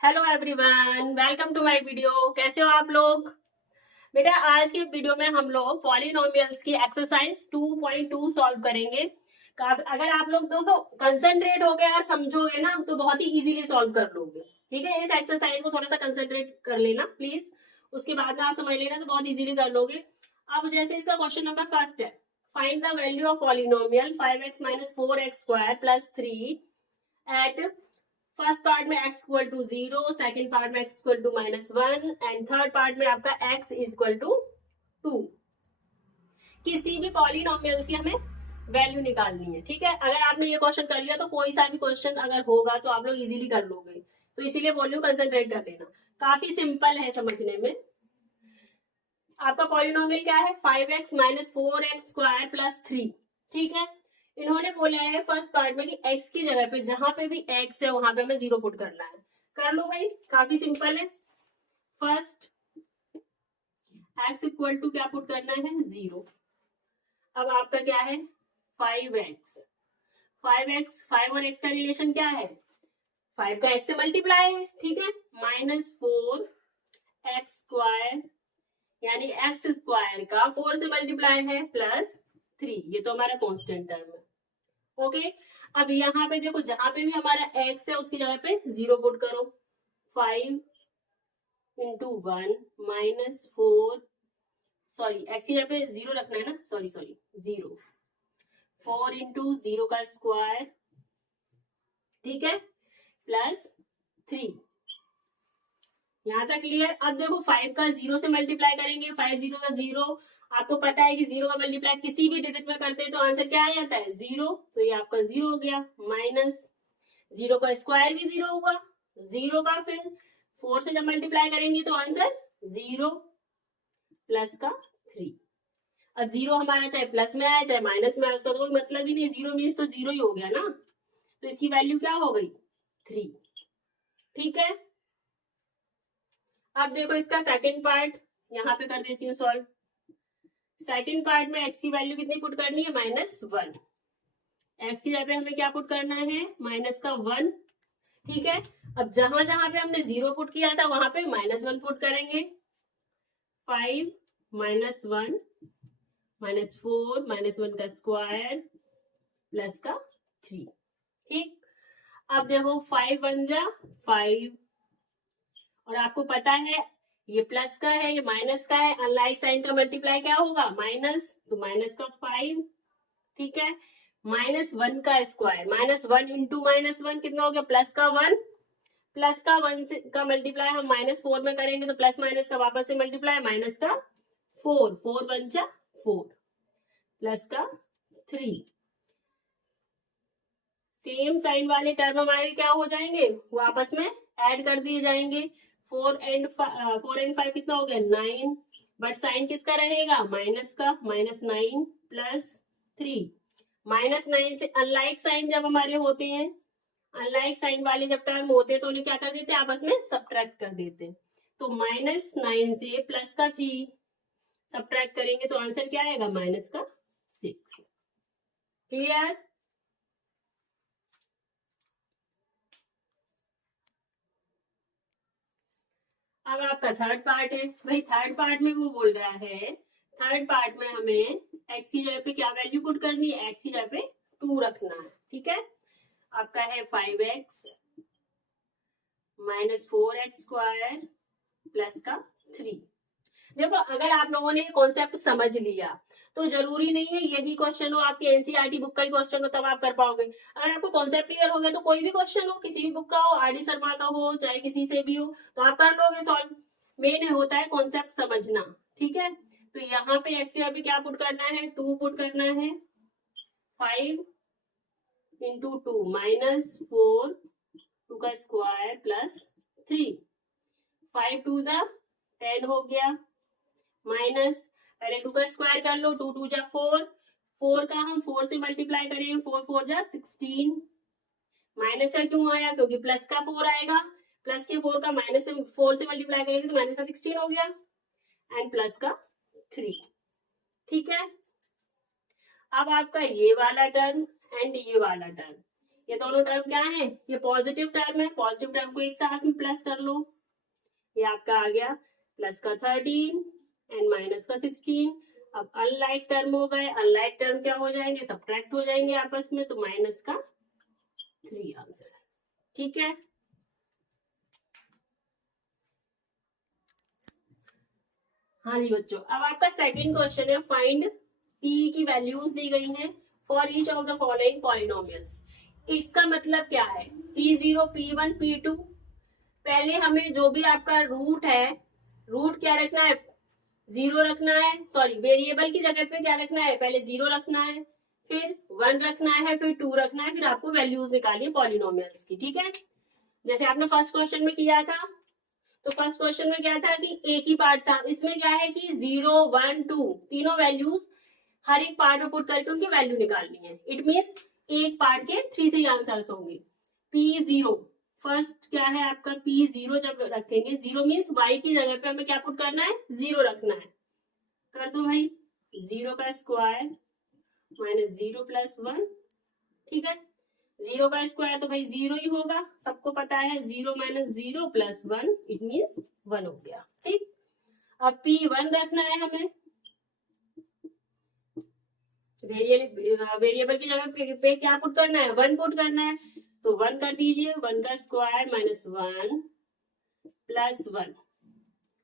Hello everyone, welcome to my video. कैसे हो आप लोग? बेटा, आज के वीडियो में हम लोग पॉलिनोमियल्स की एक्सरसाइज 2.2 सॉल्व करेंगे। अगर आप लोग दोस्तों कंसंट्रेट हो गए और समझोगे ना तो बहुत ही इजीली सॉल्व कर लोगे। ठीक है, इस एक्सरसाइज को थोड़ा सा कंसंट्रेट कर लेना प्लीज। उसके बाद में आप समझ लेना तो बहुत इजीली कर लोगे। अब जैसे इसका क्वेश्चन नंबर फर्स्ट है, find the value of polynomial 5x minus 4x² plus 3 at first part में x equal to 0, second part में x equal to -1 and third part में आपका x इक्वल टू 2। किसी भी पॉलिनोमियल्स की हमें वैल्यू निकालनी है। ठीक है, अगर आपने ये क्वेश्चन कर लिया तो कोई सा भी क्वेश्चन अगर होगा तो आप लोग इजीली कर लोगे। तो इसीलिए बोल रही हूँ कंसंट्रेट कर लेना, काफी सिंपल है समझने में। आपका पॉलिनोमियल क्या है? 5x minus 4x² plus 3। ठीक है, इन्होंने बोला है फर्स्ट पार्ट में कि x की जगह पे जहां पे भी x है वहां पे हमें 0 पुट करना है। कर लो भाई, काफी सिंपल है। फर्स्ट x इक्वल टू क्या पुट करना है? 0। अब आपका क्या है? 5x। 5x, 5 और x का रिलेशन क्या है? 5 का x से मल्टीप्लाई है। ठीक है, -4x² यानी एक्स स्क्वायर का 4 से मल्टीप्लाई है प्लस 3। ये तो हमारा कांस्टेंट टर्म है। ओके, अब यहाँ पे देखो जहां पे भी हमारा x है उसकी जगह पे 0 पुट करो। 5 इंटू 1 -4, सॉरी x की जगह पे 0 रखना है ना, सॉरी 0। 4 इंटू 0 का स्क्वायर, ठीक है, प्लस 3। यहाँ तक क्लियर? अब देखो 5 का 0 से मल्टीप्लाई करेंगे, 5 0 का 0। आपको पता है कि 0 का मल्टीप्लाई किसी भी डिजिट में करते हैं तो आंसर क्या आ जाता है? 0। तो ये आपका 0 हो गया। माइनस 0 का स्क्वायर भी 0 होगा, 0 का फिर 4 से जब मल्टीप्लाई करेंगे तो आंसर 0 प्लस का 3। अब 0 हमारा चाहे प्लस में आए चाहे माइनस में आए उसका कोई मतलब ही नहीं, 0 मीन्स तो 0 ही हो गया ना। तो इसकी वैल्यू क्या हो गई? 3। ठीक है, अब देखो इसका सेकेंड पार्ट यहाँ पे कर देती हूँ सॉल्व। सेकेंड पार्ट में x की वैल्यू कितनी पुट करनी है? -1। x की जगह पे हमें क्या पुट करना है? -1। ठीक है, अब जहां जहां पे हमने 0 पुट किया था वहां पे -1 पुट करेंगे। 5 -1 -4 -1 का स्क्वायर प्लस का 3। ठीक, अब देखो 5 1 जा 5, और आपको पता है ये प्लस का है ये माइनस का है, अनलाइक साइन का मल्टीप्लाई क्या होगा? माइनस, तो माइनस का 5। ठीक है, -1 का स्क्वायर, -1 इंटू -1 कितना हो गया? प्लस का 1। प्लस का 1 से का मल्टीप्लाई हम -4 में करेंगे तो प्लस माइनस का वापस से मल्टीप्लाई, माइनस का 4, 4 1 जा 4 प्लस का 3। सेम साइन वाले टर्म हमारे क्या हो जाएंगे? वो आपस में ऐड कर दिए जाएंगे। 4 एंड 5 कितना हो गया? 9। बट साइन किसका रहेगा? माइनस का, -9 प्लस 3। -9 से अनलाइक साइन जब हमारे होते हैं, अनलाइक साइन वाले जब टर्म होते हैं तो उन्हें क्या कर देते हैं? आपस में सब्ट्रैक्ट कर देते हैं। तो -9 से प्लस का 3 सब्ट्रैक्ट करेंगे तो आंसर क्या आएगा? माइनस का 6। क्लियर? अब आपका थर्ड पार्ट है भाई। थर्ड पार्ट में वो बोल रहा है, थर्ड पार्ट में हमें x की जगह पे क्या वैल्यू पुट करनी है? x की जगह पे 2 रखना है। ठीक है, आपका है 5x -4x² प्लस का 3। देखो अगर आप लोगों ने कॉन्सेप्ट समझ लिया तो जरूरी नहीं है यही क्वेश्चन हो आपकी एनसीईआरटी बुक का ही क्वेश्चन हो तब आप कर पाओगे। अगर आपको कॉन्सेप्ट क्लियर हो गया तो कोई भी क्वेश्चन हो, किसी भी बुक का हो, आरडी शर्मा का हो चाहे किसी से भी हो, तो आप कर लोगे सॉल्व। मेन होता है कॉन्सेप्ट समझना। ठीक है, तो यहाँ पे एक्स पे क्या पुट करना है? 2 पुट करना है। 5 इंटू 2 -4, 2 का स्क्वायर प्लस 3। 5 2 जा 10 हो गया, माइनस पहले 2 का स्क्वायर कर लो, 2 2 जा 4, 4 का हम 4 से मल्टीप्लाई करेंगे, 4 4 जा 16। माइनस का क्यों आया? क्योंकि प्लस का 4 आएगा, प्लस के 4 का माइनस से 4 से मल्टीप्लाई करेंगे तो माइनस का 16 हो गया एंड प्लस का 3। ठीक है, अब आपका ये वाला टर्म एंड ये वाला टर्म, ये दोनों टर्म क्या है, ये पॉजिटिव टर्म है, पॉजिटिव टर्म को एक साथ में प्लस कर लो, ये आपका आ गया प्लस का 13 एंड माइनस का 16। अब अनलाइक टर्म हो गए, अनलाइक टर्म क्या हो जाएंगे, सब्ट्रैक्ट हो जाएंगे आपस में, तो माइनस का 3 आंसर। ठीक है, हाँ जी बच्चों, अब आपका सेकंड क्वेश्चन है, फाइंड पी की वैल्यूज दी गई हैं for each of the following polynomials. इसका मतलब क्या है, P0, P1, P2, पहले हमें जो भी आपका रूट है, रूट क्या रखना है, 0 रखना है, सॉरी वेरिएबल की जगह पे क्या रखना है, पहले 0 रखना है, फिर 1 रखना है, फिर 2 रखना है, फिर आपको वैल्यूज निकालिए पॉलिनोमियल्स की। ठीक है, जैसे आपने फर्स्ट क्वेश्चन में किया था, तो फर्स्ट क्वेश्चन में क्या था कि एक ही पार्ट था, इसमें क्या है कि 0, 1, 2 तीनों वैल्यूज हर एक पार्ट में पुट करके उनकी वैल्यू निकालनी है। इट मीन्स एक पार्ट के 3 आंसर्स होंगे। P0 फर्स्ट क्या है आपका, P0 जब रखेंगे, 0 मीन्स y की जगह पे हमें क्या पुट करना है, 0 रखना है। कर दो भाई, 0 का स्क्वायर माइनस 0 प्लस 1। ठीक है, 0 का स्क्वायर तो भाई 0 ही होगा, सबको पता है, 0 माइनस 0 प्लस 1 इट मीन्स 1 हो गया। ठीक, अब P1 रखना है हमें, वेरिएबल की जगह पे क्या पुट करना है, 1 पुट करना है, तो 1 कर दीजिए, 1 का स्क्वायर माइनस 1 प्लस 1।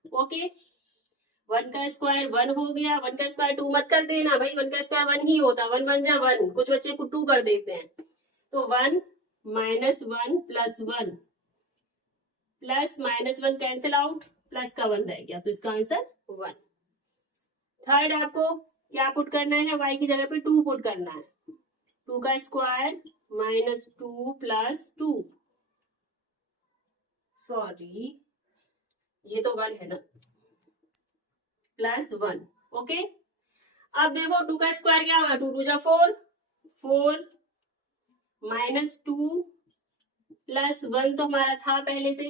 ओके, 1 का स्क्वायर 1 हो गया, 1 का स्क्वायर 2 मत कर देना भाई, 1 का स्क्वायर 1 ही होता, 1 1 जा 1, कुछ बच्चे को 2 कर देते हैं, तो 1 minus 1 plus 1, plus minus 1 cancel out, plus का 1 रह गया, तो इसका आंसर 1। थर्ड आपको क्या पुट करना है, y की जगह पे 2 पुट करना है, 2 का स्क्वायर माइनस 2 प्लस 2, सॉरी ये तो 1 है ना, प्लस 1। ओके, अब देखो 2 का स्क्वायर क्या होगा, 2 2 जा 4, 4 माइनस 2 प्लस 1 तो हमारा था पहले से,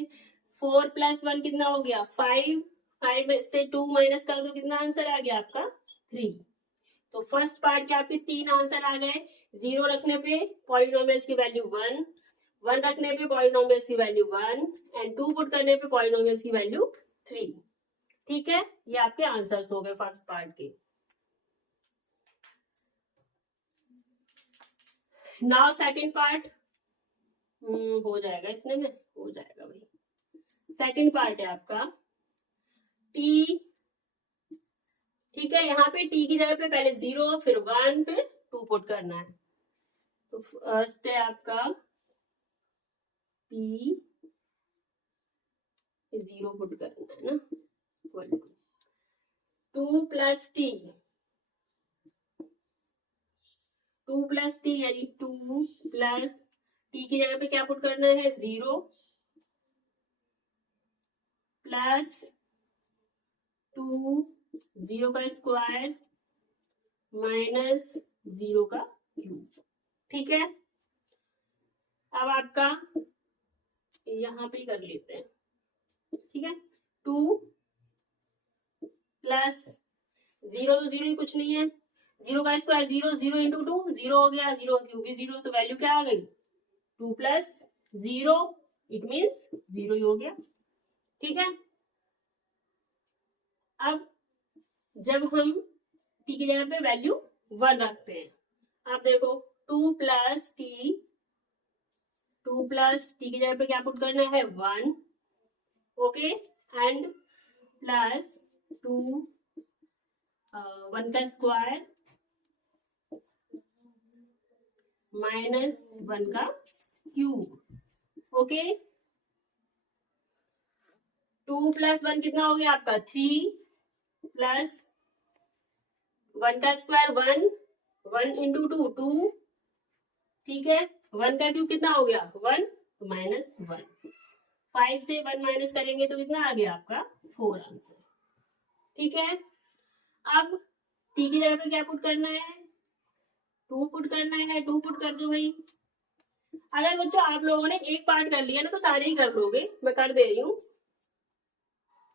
4 प्लस 1 कितना हो गया, 5, 5 से 2 माइनस कर दो, कितना आंसर आ गया आपका, 3। तो फर्स्ट पार्ट के आपके 3 आंसर आ गए, 0 रखने पे पॉलिनोमियल्स की वैल्यू 1, 1 रखने पे पॉलिनोमियल्स की वैल्यू 1 एंड 2 पुट करने पे पॉलिनोमियल्स की वैल्यू 3। ठीक है, ये आपके आंसर्स हो गए फर्स्ट पार्ट के। नाउ सेकंड पार्ट, हो जाएगा इतने में, हो जाएगा भाई। सेकंड पार्ट है आपका टी, ठीक है, यहाँ पे टी की जगह पे पहले 0, फिर 1, फिर 2 पुट करना है, तो फर्स्ट है आपका P 0 पुट करना है ना, 2 प्लस टी, 2 प्लस टी यानी 2 प्लस टी की जगह पे क्या पुट करना है, 0 प्लस 2, 0 का स्क्वायर माइनस 0 का क्यूब। ठीक है, अब आपका यहाँ पे कर लेते हैं, ठीक है, 2 प्लस 0 तो 0 ही कुछ नहीं है, 0 का स्क्वायर 0, 0 इंटू 2 0 हो गया, 0 क्यूब भी 0, तो वैल्यू क्या आ गई, 2 प्लस 0 इट मीन्स 0 ही हो गया। ठीक है, अब जब हम टी की जगह पे वैल्यू 1 रखते हैं, आप देखो 2 प्लस टी की जगह पे क्या पुट करना है, 1, ओके, एंड प्लस 2 1 का स्क्वायर माइनस 1 का क्यूब। ओके, 2 प्लस 1 कितना हो गया आपका, 3 प्लस 1 का स्क्वायर 1, 1 इंटू 2 2, ठीक है, 1 का क्यूब कितना हो गया, 1 माइनस 1, 5 से 1 माइनस करेंगे तो कितना आ गया आपका 4 आंसर। ठीक है, अब टी की जगह पे क्या पुट करना है, 2 पुट करना है, 2 पुट कर दो भाई। अगर बच्चों आप लोगों ने एक पार्ट कर लिया ना तो सारे ही कर लोगे, मैं कर दे रही हूँ।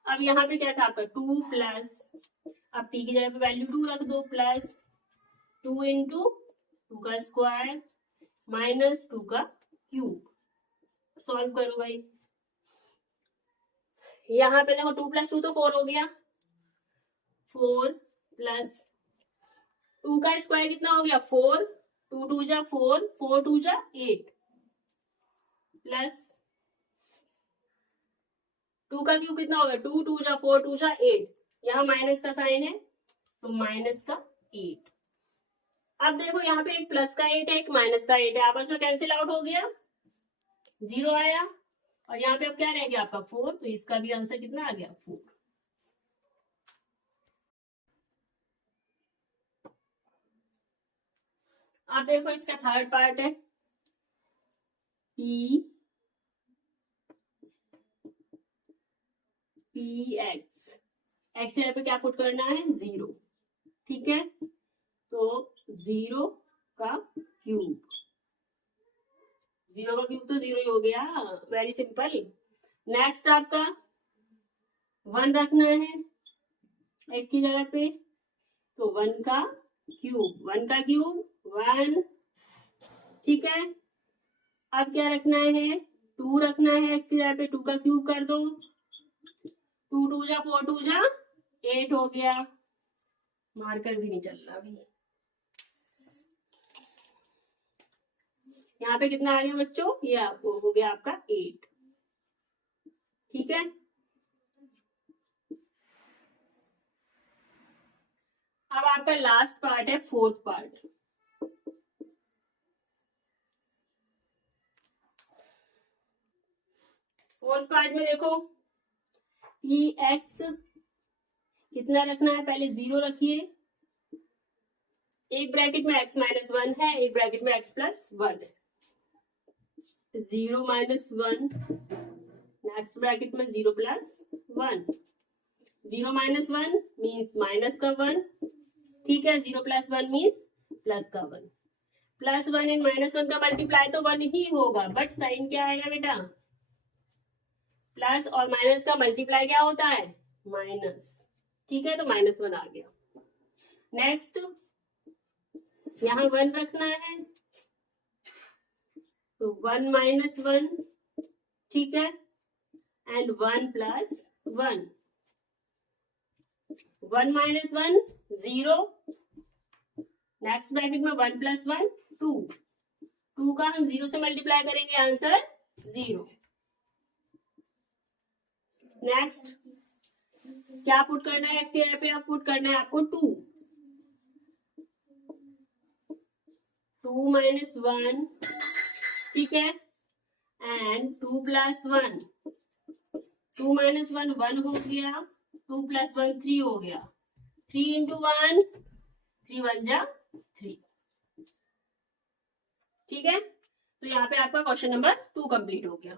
अब यहाँ पे क्या था आपका 2 प्लस, अब टी की जगह पे वैल्यू 2 रख दो, प्लस 2 इंटू 2 का स्क्वायर माइनस 2 का क्यूब। सॉल्व करो भाई। यहाँ पे देखो 2 + 2 तो 4 हो गया, 4 प्लस 2 का स्क्वायर कितना हो गया 4, 2 2 जा 4, 4 2 जा 8 प्लस 2 का क्यूब कितना हो गया 2 2 जा 4 2 जा 8, यहाँ माइनस का साइन है तो माइनस का 8। अब देखो यहाँ पे एक प्लस का 8 है, एक माइनस का 8 है, आपस में कैंसिल आउट हो गया, 0 आया। और यहाँ पे अब क्या रह गया आपका 4, तो इसका भी आंसर कितना आ गया 4। अब देखो इसका थर्ड पार्ट है, पी एक्स, एक्स यहाँ पे क्या पुट करना है 0, ठीक है, तो 0 का क्यूब, 0 का क्यूब तो 0 ही हो गया, वेरी सिंपल। नेक्स्ट आपका 1 रखना है एक्स की जगह पे, तो 1 का क्यूब, 1 का क्यूब 1, ठीक है। अब क्या रखना है 2 रखना है एक्स की जगह पे, 2 का क्यूब कर दो, 2 2 जा 4 2 जा 8 हो गया, मार्कर भी नहीं चल रहा अभी। यहाँ पे कितना आ गया बच्चों, ये आपको हो गया आपका 8, ठीक है। अब आपका लास्ट पार्ट है फोर्थ पार्ट। फोर्थ पार्ट में देखो पी एक्स कितना रखना है, पहले 0 रखिए, एक ब्रैकेट में x माइनस 1 है, एक ब्रैकेट में x प्लस 1 है, 0 माइनस 1, नेक्स्ट ब्रैकेट में 0 प्लस 1, 0 माइनस 1 मीन्स माइनस का 1, ठीक है, 0 प्लस 1 मीन्स प्लस का 1, प्लस 1 एंड माइनस 1 का मल्टीप्लाई तो 1 ही होगा, बट साइन क्या आएगा बेटा, प्लस और माइनस का मल्टीप्लाई क्या होता है माइनस, ठीक है, तो -1 आ गया। नेक्स्ट यहाँ 1 रखना है, तो 1 माइनस 1, ठीक है, and 1 plus 1, 1 minus 1 0, next bracket में 1 प्लस 1 2, 2 का हम 0 से मल्टीप्लाई करेंगे, आंसर 0। नेक्स्ट क्या पुट करना है एक्स यहाँ पे, आप पुट करना है आपको 2, 2 माइनस 1, ठीक है, एंड 2 प्लस 1, 2 माइनस 1 1 हो गया, 2 प्लस 1 3 हो गया, 3 इंटू 1 3 1 जा 3, ठीक है। तो यहाँ पे आपका क्वेश्चन नंबर 2 कंप्लीट हो गया।